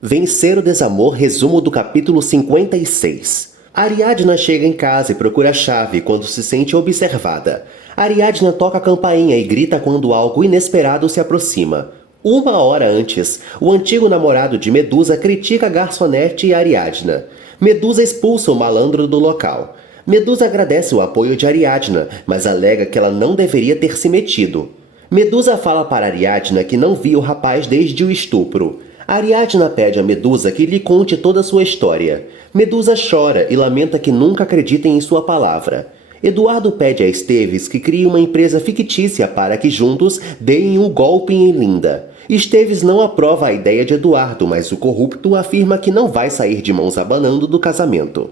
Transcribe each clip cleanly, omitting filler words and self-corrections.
Vencer o desamor, resumo do capítulo 56. Ariadna chega em casa e procura a chave quando se sente observada. Ariadna toca a campainha e grita quando algo inesperado se aproxima. Uma hora antes, o antigo namorado de Medusa critica a garçonete e Ariadna. Medusa expulsa o malandro do local. Medusa agradece o apoio de Ariadna, mas alega que ela não deveria ter se metido. Medusa fala para Ariadna que não viu o rapaz desde o estupro. Ariadna pede a Medusa que lhe conte toda a sua história. Medusa chora e lamenta que nunca acreditem em sua palavra. Eduardo pede a Esteves que crie uma empresa fictícia para que juntos deem um golpe em Linda. Esteves não aprova a ideia de Eduardo, mas o corrupto afirma que não vai sair de mãos abanando do casamento.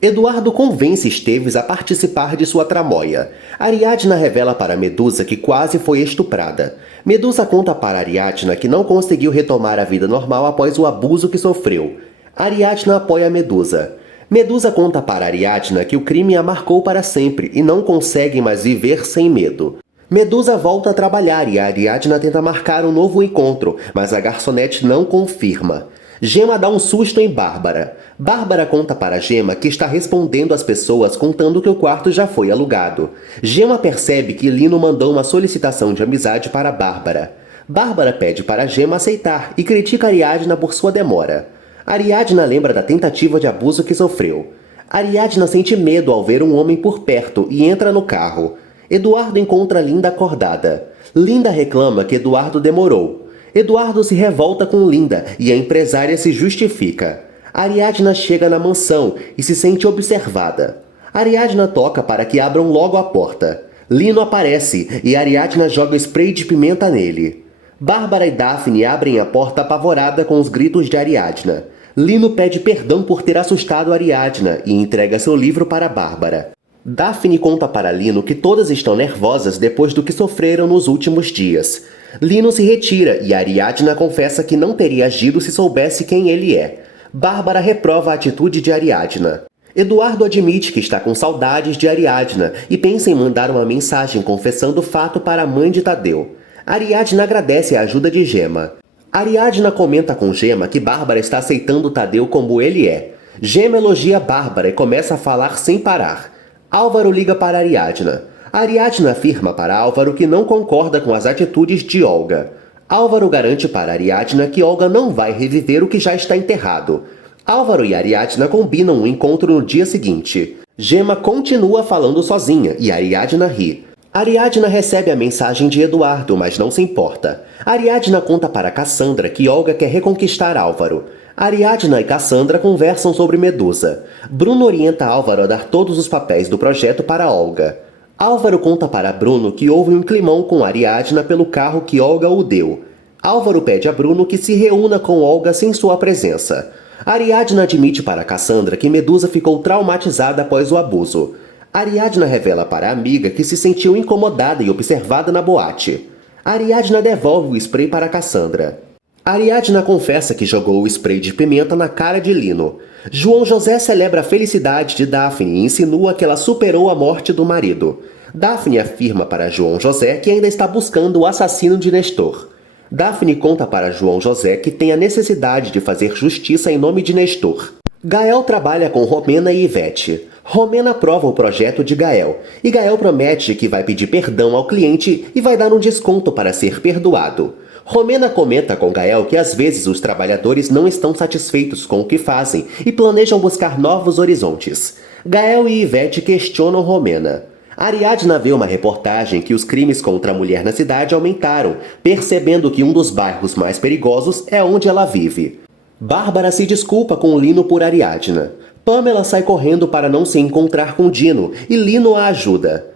Eduardo convence Esteves a participar de sua tramóia. Ariadna revela para Medusa que quase foi estuprada. Medusa conta para Ariadna que não conseguiu retomar a vida normal após o abuso que sofreu. Ariadna apoia Medusa. Medusa conta para Ariadna que o crime a marcou para sempre e não consegue mais viver sem medo. Medusa volta a trabalhar e Ariadna tenta marcar um novo encontro, mas a garçonete não confirma. Gema dá um susto em Bárbara. Bárbara conta para Gema que está respondendo às pessoas contando que o quarto já foi alugado. Gema percebe que Lino mandou uma solicitação de amizade para Bárbara. Bárbara pede para Gema aceitar e critica Ariadna por sua demora. Ariadna lembra da tentativa de abuso que sofreu. Ariadna sente medo ao ver um homem por perto e entra no carro. Eduardo encontra Linda acordada. Linda reclama que Eduardo demorou. Eduardo se revolta com Linda e a empresária se justifica. Ariadna chega na mansão e se sente observada. Ariadna toca para que abram logo a porta. Lino aparece e Ariadna joga spray de pimenta nele. Bárbara e Daphne abrem a porta apavorada com os gritos de Ariadna. Lino pede perdão por ter assustado Ariadna e entrega seu livro para Bárbara. Daphne conta para Lino que todas estão nervosas depois do que sofreram nos últimos dias. Lino se retira e Ariadna confessa que não teria agido se soubesse quem ele é. Bárbara reprova a atitude de Ariadna. Eduardo admite que está com saudades de Ariadna e pensa em mandar uma mensagem confessando o fato para a mãe de Tadeu. Ariadna agradece a ajuda de Gema. Ariadna comenta com Gema que Bárbara está aceitando Tadeu como ele é. Gema elogia Bárbara e começa a falar sem parar. Álvaro liga para Ariadna. Ariadna afirma para Álvaro que não concorda com as atitudes de Olga. Álvaro garante para Ariadna que Olga não vai reviver o que já está enterrado. Álvaro e Ariadna combinam um encontro no dia seguinte. Gema continua falando sozinha e Ariadna ri. Ariadna recebe a mensagem de Eduardo, mas não se importa. Ariadna conta para Cassandra que Olga quer reconquistar Álvaro. Ariadna e Cassandra conversam sobre Medusa. Bruno orienta Álvaro a dar todos os papéis do projeto para Olga. Álvaro conta para Bruno que houve um climão com Ariadna pelo carro que Olga o deu. Álvaro pede a Bruno que se reúna com Olga sem sua presença. Ariadna admite para Cassandra que Medusa ficou traumatizada após o abuso. Ariadna revela para a amiga que se sentiu incomodada e observada na boate. Ariadna devolve o spray para Cassandra. Ariadna confessa que jogou o spray de pimenta na cara de Lino. João José celebra a felicidade de Daphne e insinua que ela superou a morte do marido. Daphne afirma para João José que ainda está buscando o assassino de Nestor. Daphne conta para João José que tem a necessidade de fazer justiça em nome de Nestor. Gael trabalha com Romena e Ivete. Romena aprova o projeto de Gael, e Gael promete que vai pedir perdão ao cliente e vai dar um desconto para ser perdoado. Romena comenta com Gael que às vezes os trabalhadores não estão satisfeitos com o que fazem e planejam buscar novos horizontes. Gael e Ivete questionam Romena. Ariadna vê uma reportagem que os crimes contra a mulher na cidade aumentaram, percebendo que um dos bairros mais perigosos é onde ela vive. Bárbara se desculpa com Lino por Ariadna. Pamela sai correndo para não se encontrar com Dino e Lino a ajuda.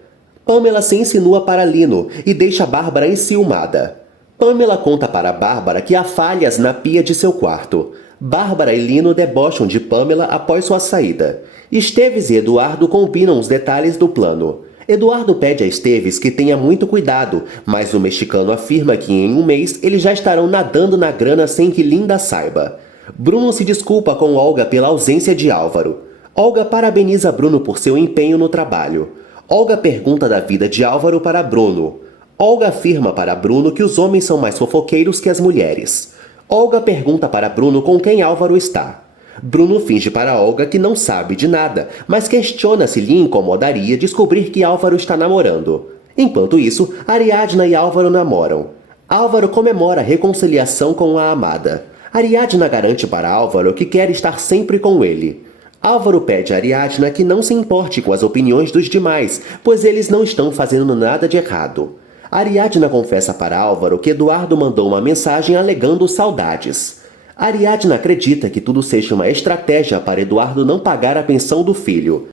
Pamela se insinua para Lino e deixa Bárbara enciumada. Pamela conta para Bárbara que há falhas na pia de seu quarto. Bárbara e Lino debocham de Pamela após sua saída. Esteves e Eduardo combinam os detalhes do plano. Eduardo pede a Esteves que tenha muito cuidado, mas o mexicano afirma que em um mês eles já estarão nadando na grana sem que Linda saiba. Bruno se desculpa com Olga pela ausência de Álvaro. Olga parabeniza Bruno por seu empenho no trabalho. Olga pergunta da vida de Álvaro para Bruno. Olga afirma para Bruno que os homens são mais fofoqueiros que as mulheres. Olga pergunta para Bruno com quem Álvaro está. Bruno finge para Olga que não sabe de nada, mas questiona se lhe incomodaria descobrir que Álvaro está namorando. Enquanto isso, Ariadna e Álvaro namoram. Álvaro comemora a reconciliação com a amada. Ariadna garante para Álvaro que quer estar sempre com ele. Álvaro pede a Ariadna que não se importe com as opiniões dos demais, pois eles não estão fazendo nada de errado. Ariadna confessa para Álvaro que Eduardo mandou uma mensagem alegando saudades. Ariadna acredita que tudo seja uma estratégia para Eduardo não pagar a pensão do filho.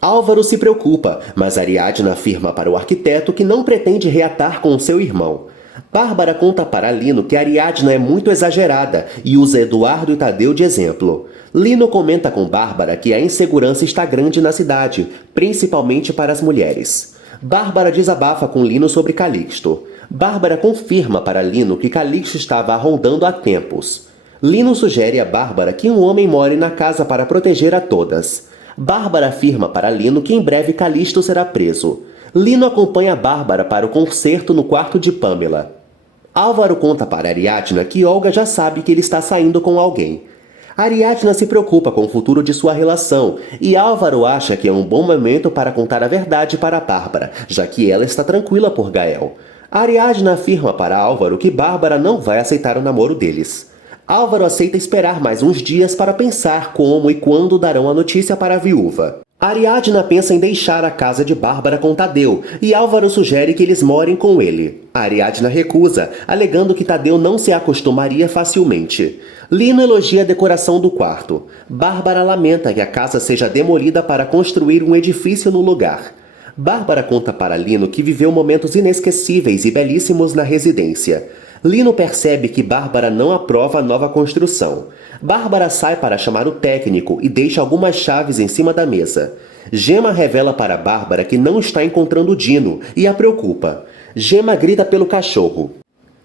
Álvaro se preocupa, mas Ariadna afirma para o arquiteto que não pretende reatar com seu irmão. Bárbara conta para Lino que Ariadna é muito exagerada e usa Eduardo e Tadeu de exemplo. Lino comenta com Bárbara que a insegurança está grande na cidade, principalmente para as mulheres. Bárbara desabafa com Lino sobre Calixto. Bárbara confirma para Lino que Calixto estava a rondando há tempos. Lino sugere a Bárbara que um homem more na casa para proteger a todas. Bárbara afirma para Lino que em breve Calixto será preso. Lino acompanha Bárbara para o concerto no quarto de Pamela. Álvaro conta para Ariadna que Olga já sabe que ele está saindo com alguém. Ariadna se preocupa com o futuro de sua relação e Álvaro acha que é um bom momento para contar a verdade para Bárbara, já que ela está tranquila por Gael. Ariadna afirma para Álvaro que Bárbara não vai aceitar o namoro deles. Álvaro aceita esperar mais uns dias para pensar como e quando darão a notícia para a viúva. Ariadna pensa em deixar a casa de Bárbara com Tadeu e Álvaro sugere que eles morem com ele. Ariadna recusa, alegando que Tadeu não se acostumaria facilmente. Lino elogia a decoração do quarto. Bárbara lamenta que a casa seja demolida para construir um edifício no lugar. Bárbara conta para Lino que viveu momentos inesquecíveis e belíssimos na residência. Lino percebe que Bárbara não aprova a nova construção. Bárbara sai para chamar o técnico e deixa algumas chaves em cima da mesa. Gema revela para Bárbara que não está encontrando Dino e a preocupa. Gema grita pelo cachorro.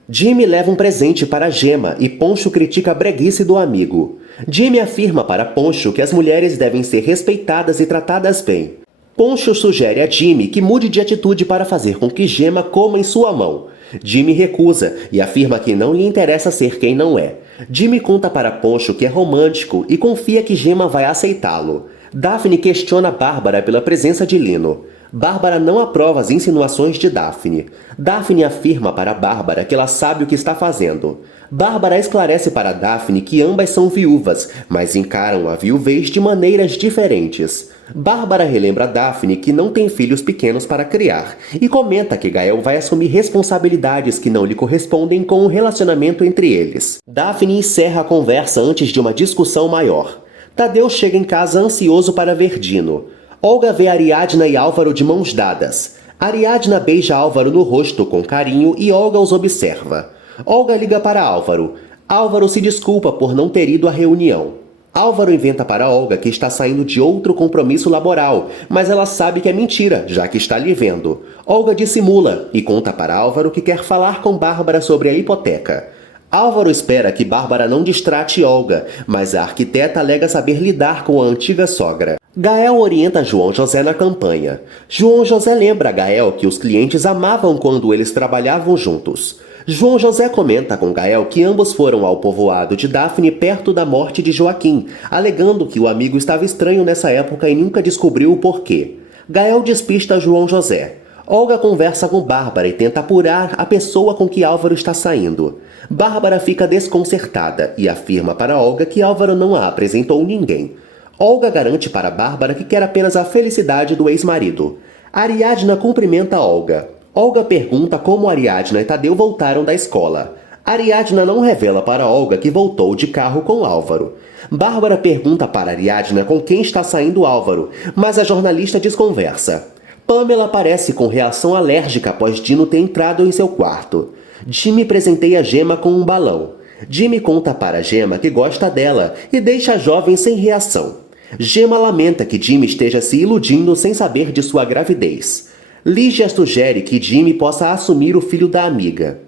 Jimmy leva um presente para Gema e Poncho critica a breguice do amigo. Jimmy afirma para Poncho que as mulheres devem ser respeitadas e tratadas bem. Poncho sugere a Jimmy que mude de atitude para fazer com que Gema coma em sua mão. Jimmy recusa e afirma que não lhe interessa ser quem não é. Jimmy conta para Poncho que é romântico e confia que Gema vai aceitá-lo. Daphne questiona Bárbara pela presença de Lino. Bárbara não aprova as insinuações de Daphne. Daphne afirma para Bárbara que ela sabe o que está fazendo. Bárbara esclarece para Daphne que ambas são viúvas, mas encaram a viuvez de maneiras diferentes. Bárbara relembra Daphne que não tem filhos pequenos para criar e comenta que Gael vai assumir responsabilidades que não lhe correspondem com o relacionamento entre eles. Daphne encerra a conversa antes de uma discussão maior. Tadeu chega em casa ansioso para ver Dino. Olga vê Ariadna e Álvaro de mãos dadas. Ariadna beija Álvaro no rosto com carinho e Olga os observa. Olga liga para Álvaro. Álvaro se desculpa por não ter ido à reunião. Álvaro inventa para Olga que está saindo de outro compromisso laboral, mas ela sabe que é mentira, já que está lhe vendo. Olga dissimula e conta para Álvaro que quer falar com Bárbara sobre a hipoteca. Álvaro espera que Bárbara não distrate Olga, mas a arquiteta alega saber lidar com a antiga sogra. Gael orienta João José na campanha. João José lembra a Gael que os clientes amavam quando eles trabalhavam juntos. João José comenta com Gael que ambos foram ao povoado de Daphne perto da morte de Joaquim, alegando que o amigo estava estranho nessa época e nunca descobriu o porquê. Gael despista João José. Olga conversa com Bárbara e tenta apurar a pessoa com que Álvaro está saindo. Bárbara fica desconcertada e afirma para Olga que Álvaro não a apresentou ninguém. Olga garante para Bárbara que quer apenas a felicidade do ex-marido. Ariadna cumprimenta Olga. Olga pergunta como Ariadna e Tadeu voltaram da escola. Ariadna não revela para Olga que voltou de carro com Álvaro. Bárbara pergunta para Ariadna com quem está saindo Álvaro, mas a jornalista desconversa. Pamela aparece com reação alérgica após Dino ter entrado em seu quarto. Jimmy presenteia Gema com um balão. Jimmy conta para Gema que gosta dela e deixa a jovem sem reação. Gema lamenta que Jimmy esteja se iludindo sem saber de sua gravidez. Lígia sugere que Jimmy possa assumir o filho da amiga.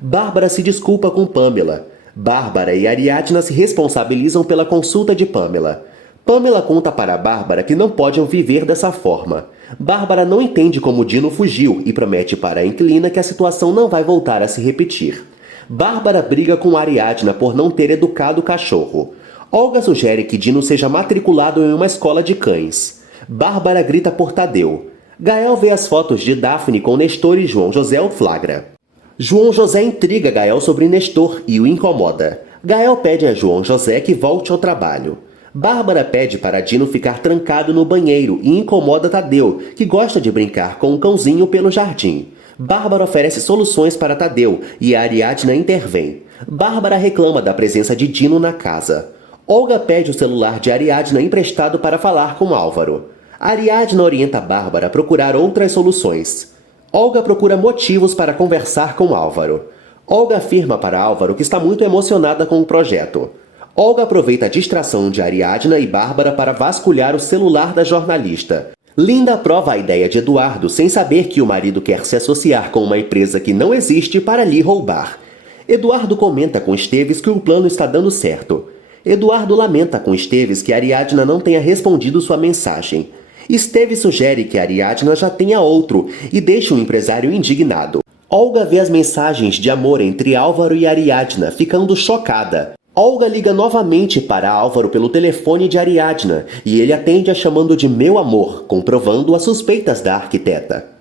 Bárbara se desculpa com Pamela. Bárbara e Ariadna se responsabilizam pela consulta de Pamela. Pamela conta para Bárbara que não podem viver dessa forma. Bárbara não entende como Dino fugiu e promete para a inquilina que a situação não vai voltar a se repetir. Bárbara briga com Ariadna por não ter educado o cachorro. Olga sugere que Dino seja matriculado em uma escola de cães. Bárbara grita por Tadeu. Gael vê as fotos de Daphne com Nestor e João José o flagra. João José intriga Gael sobre Nestor e o incomoda. Gael pede a João José que volte ao trabalho. Bárbara pede para Dino ficar trancado no banheiro e incomoda Tadeu, que gosta de brincar com um cãozinho pelo jardim. Bárbara oferece soluções para Tadeu e a Ariadna intervém. Bárbara reclama da presença de Dino na casa. Olga pede o celular de Ariadna emprestado para falar com Álvaro. Ariadna orienta Bárbara a procurar outras soluções. Olga procura motivos para conversar com Álvaro. Olga afirma para Álvaro que está muito emocionada com o projeto. Olga aproveita a distração de Ariadna e Bárbara para vasculhar o celular da jornalista. Linda aprova a ideia de Eduardo sem saber que o marido quer se associar com uma empresa que não existe para lhe roubar. Eduardo comenta com Esteves que o plano está dando certo. Eduardo lamenta com Esteves que Ariadna não tenha respondido sua mensagem. Esteves sugere que Ariadna já tenha outro e deixa o empresário indignado. Olga vê as mensagens de amor entre Álvaro e Ariadna, ficando chocada. Olga liga novamente para Álvaro pelo telefone de Ariadna e ele atende a chamando de meu amor, comprovando as suspeitas da arquiteta.